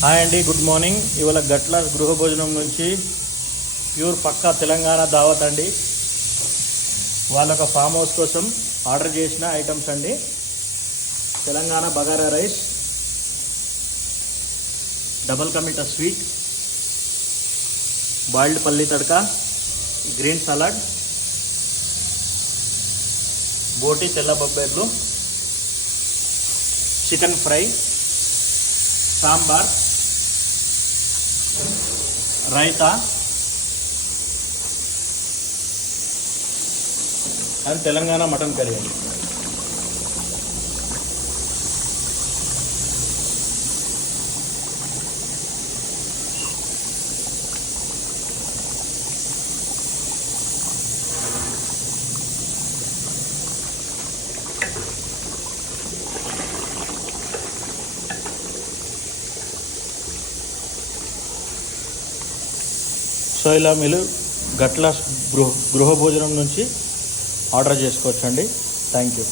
హాయ్ అండి, good morning. ఇవాళ గట్ల గృహ భోజనం నుంచి ప్యూర్ పక్కా తెలంగాణ దావత్ అండి. వాళ్ళొక ఫామ్ హౌస్ కోసం ఆర్డర్ చేసిన ఐటమ్స్ అండి. తెలంగాణ బగారా రైస్, డబల్ కమిటా స్వీట్, బాయిల్డ్ పల్లి తడక, గ్రీన్ సలాడ్, బోటి తెల్ల బొబ్బర్లు, chicken fry, sambar, raita and Telangana mutton curry అండి. సో ఇలా మీరు గట్ల గృహ భోజనం నుంచి ఆర్డర్ చేసుకోవచ్చండి. Thank you.